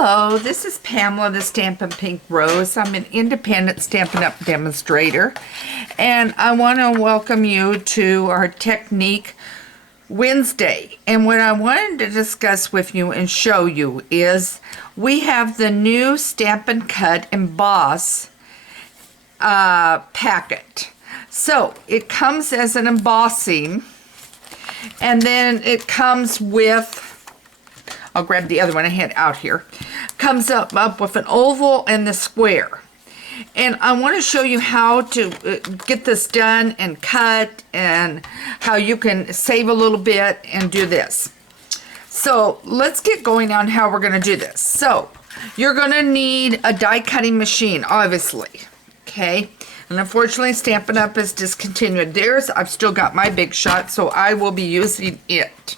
Hello, this is Pamela, the Stampin' Pink Rose. I'm an independent Stampin' Up! Demonstrator, and I want to welcome you to our Technique Wednesday. And what I wanted to discuss with you and show you is we have the new Stampin' Cut Emboss packet. So it comes as an embossing, and then it comes with, I'll grab the other one I had out here, comes up with an oval and the square. And I want to show you how to get this done and cut, and how you can save a little bit and do this. So let's get going on how we're going to do this. So you're going to need a die cutting machine, obviously. Okay. And unfortunately, Stampin' Up! Is discontinued theirs. I've still got my Big Shot, so I will be using it.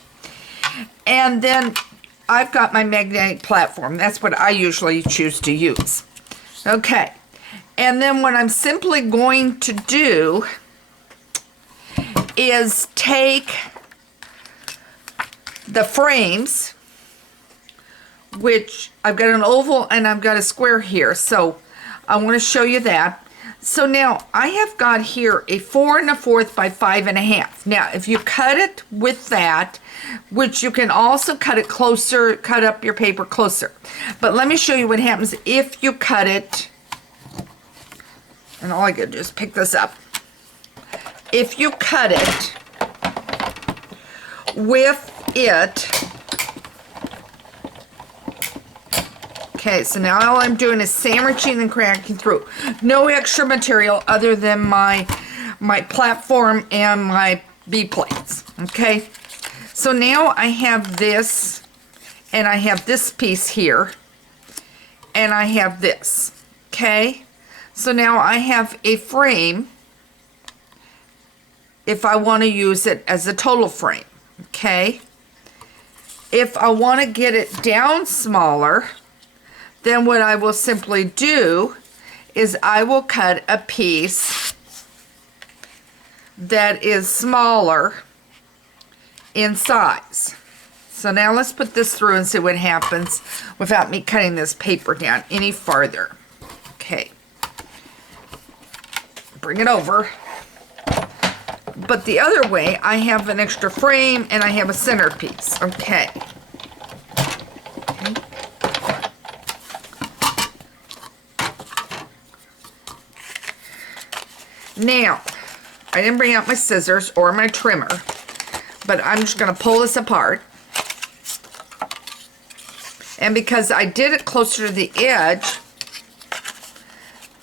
And then I've got my magnetic platform. That's what I usually choose to use. Okay. And then what I'm simply going to do is take the frames, which I've got an oval and I've got a square here. So I want to show you that. So now I have got here a 4 1/4 by 5 1/2. Now, if you cut it with that, which you can also cut it closer, cut up your paper closer. But let me show you what happens if you cut it. And all I gotta do is pick this up. If you cut it with it. Okay, so now all I'm doing is sandwiching and cracking through. No extra material other than my platform and my B-plates. Okay, so now I have this, and I have this piece here, and I have this. Okay, so now I have a frame if I want to use it as a total frame. Okay, if I want to get it down smaller, then what I will simply do is I will cut a piece that is smaller in size. So now let's put this through and see what happens without me cutting this paper down any farther. Okay. Bring it over. But the other way, I have an extra frame and I have a centerpiece. Okay. Now, I didn't bring out my scissors or my trimmer, but I'm just going to pull this apart. And because I did it closer to the edge,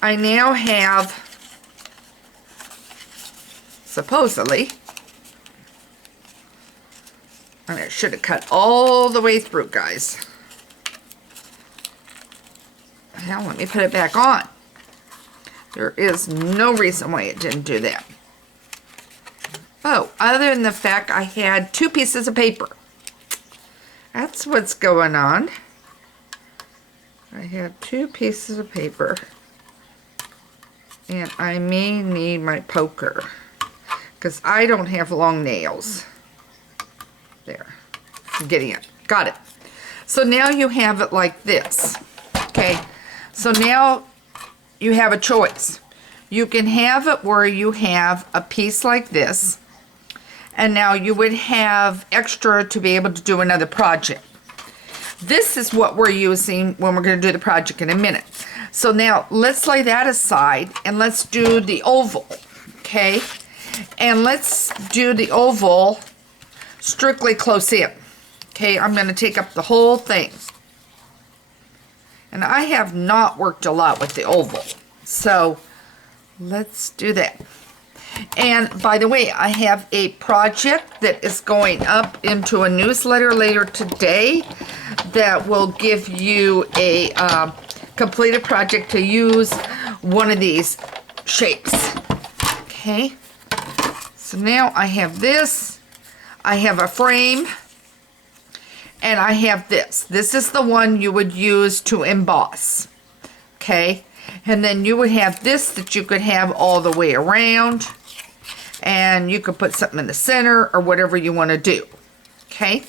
I now have, supposedly, and I should have cut all the way through, guys. Now let me put it back on. There is no reason why it didn't do that. Oh, other than the fact I had 2 pieces of paper. That's what's going on. I have 2 pieces of paper. And I may need my poker, because I don't have long nails. There. I'm getting it. Got it. So now you have it like this. Okay. So now you have a choice. You can have it where you have a piece like this, and now you would have extra to be able to do another project. This is what we're using when we're going to do the project in a minute. So now let's lay that aside and let's do the oval. Okay, and let's do the oval strictly close in. Okay, I'm going to take up the whole thing. And I have not worked a lot with the oval, so let's do that. And by the way, I have a project that is going up into a newsletter later today that will give you a completed project to use one of these shapes. Okay, so now I have this, I have a frame, and I have this. This is the one you would use to emboss. Okay, and then you would have this that you could have all the way around, and you could put something in the center or whatever you want to do. Okay,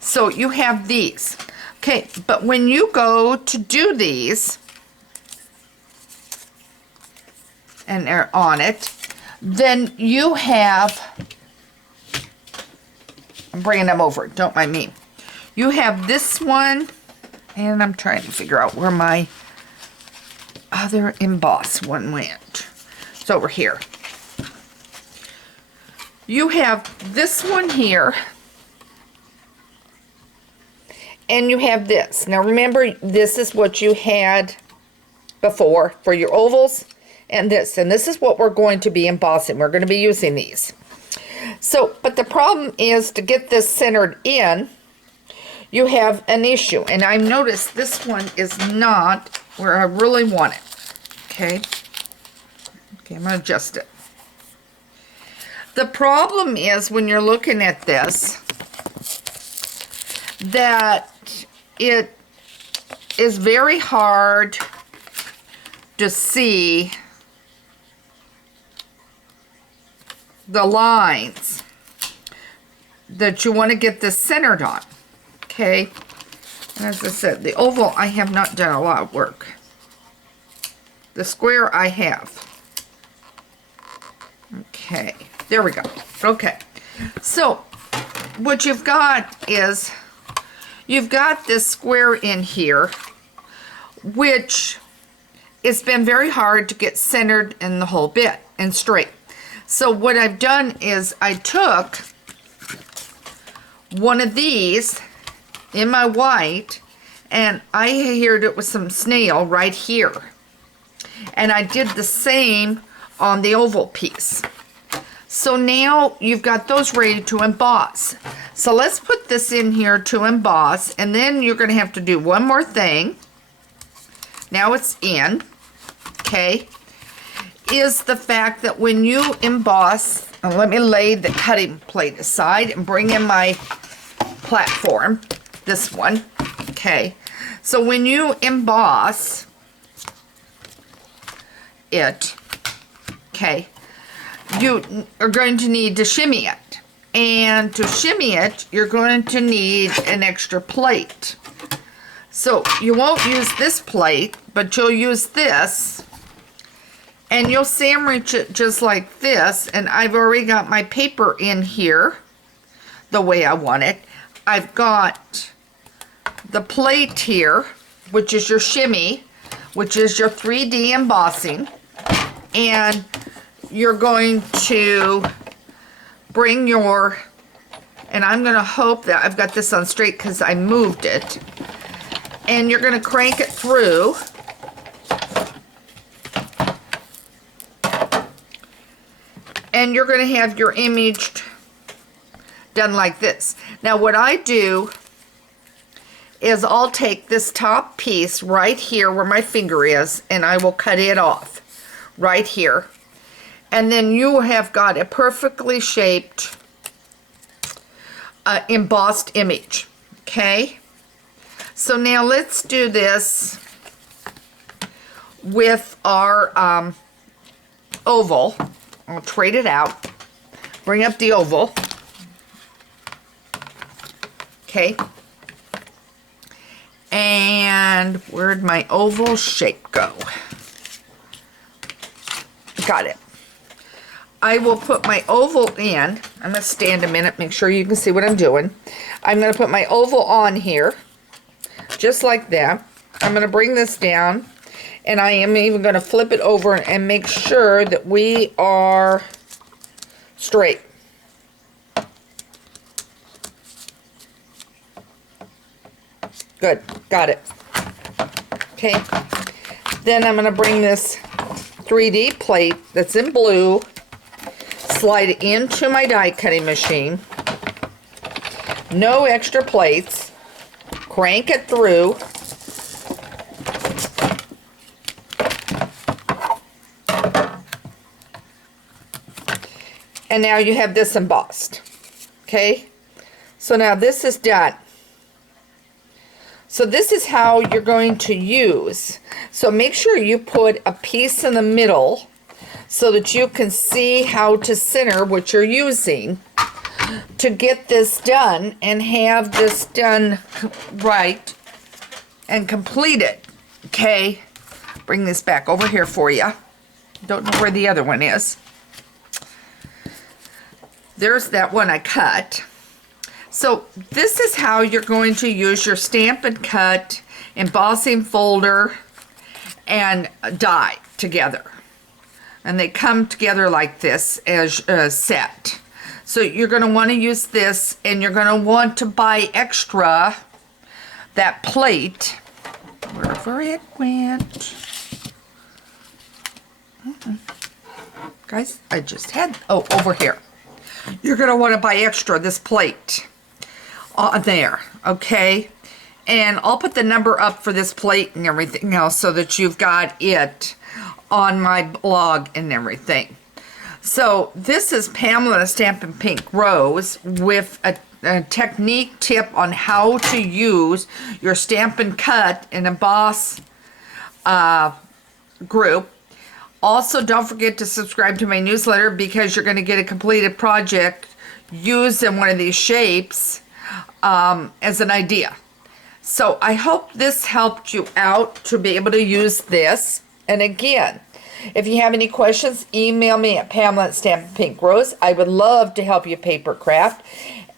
so you have these. Okay, but when you go to do these, and they're on it, then you have, I'm bringing them over, don't mind me. You have this one, and I'm trying to figure out where my other emboss one went. It's over here. You have this one here, and you have this. Now remember, this is what you had before for your ovals, and this is what we're going to be embossing. We're going to be using these. So, but the problem is to get this centered in, you have an issue. And I noticed this one is not where I really want it. Okay. Okay, I'm going to adjust it. The problem is when you're looking at this, that it is very hard to see the lines that you want to get this centered on. Okay, and as I said, the oval I have not done a lot of work. The square I have. Okay, there we go. Okay, so what you've got is you've got this square in here, which it's been very hard to get centered in the whole bit and straight. So what I've done is I took one of these in my white, and I adhered it with some snail right here. And I did the same on the oval piece. So now you've got those ready to emboss. So let's put this in here to emboss, and then you're going to have to do one more thing. Now it's in, okay, is the fact that when you emboss, and let me lay the cutting plate aside and bring in my platform, this one, okay. So when you emboss it, okay, you are going to need to shimmy it. And to shimmy it, you're going to need an extra plate. So you won't use this plate, but you'll use this, and you'll sandwich it just like this. And I've already got my paper in here the way I want it. I've got the plate here, which is your shimmy, which is your 3D embossing, and you're going to bring your, and I'm going to hope that I've got this on straight because I moved it, and you're going to crank it through, and you're going to have your image done like this. Now what I do is I'll take this top piece right here where my finger is, and I will cut it off right here. And then you have got a perfectly shaped embossed image. Okay? So now let's do this with our oval. I'll trade it out. Bring up the oval. Okay. And where'd my oval shape go? Got it. I will put my oval in. I'm going to stand a minute, make sure you can see what I'm doing. I'm going to put my oval on here, just like that. I'm going to bring this down, and I am even going to flip it over and make sure that we are straight. Good, got it. Okay, then I'm going to bring this 3D plate that's in blue, slide it into my die cutting machine. No extra plates. Crank it through. And now you have this embossed. Okay? So now this is done. So this is how you're going to use. So make sure you put a piece in the middle so that you can see how to center what you're using to get this done and have this done right and complete it. Okay, bring this back over here for you. Don't know where the other one is. There's that one I cut. So this is how you're going to use your Stamp and Cut embossing folder and die together. And they come together like this as a set. So you're going to want to use this, and you're going to want to buy extra that plate, wherever it went. Guys, I just had, oh, over here. You're going to want to buy extra this plate on there, okay? And I'll put the number up for this plate and everything else so that you've got it on my blog and everything. So this is Pamela Stampin' Pink Rose with a technique tip on how to use your Stamp and Cut and Emboss group. Also, don't forget to subscribe to my newsletter because you're going to get a completed project used in one of these shapes as an idea. So I hope this helped you out to be able to use this. And again, if you have any questions, email me at Pamela@StampinPinkRose. I would love to help you paper craft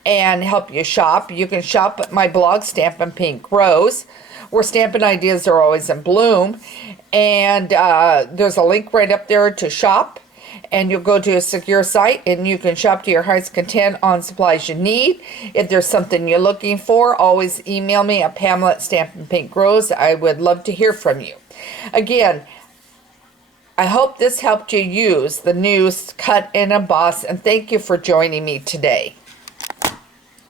and help you shop. You can shop at my blog, Stampin' Pink Rose, where stamping ideas are always in bloom. And there's a link right up there to shop. And you'll go to a secure site and you can shop to your heart's content on supplies you need. If there's something you're looking for, always email me at Pamela@StampinPinkRose. I would love to hear from you. Again, I hope this helped you use the new Cut and Emboss, and thank you for joining me today.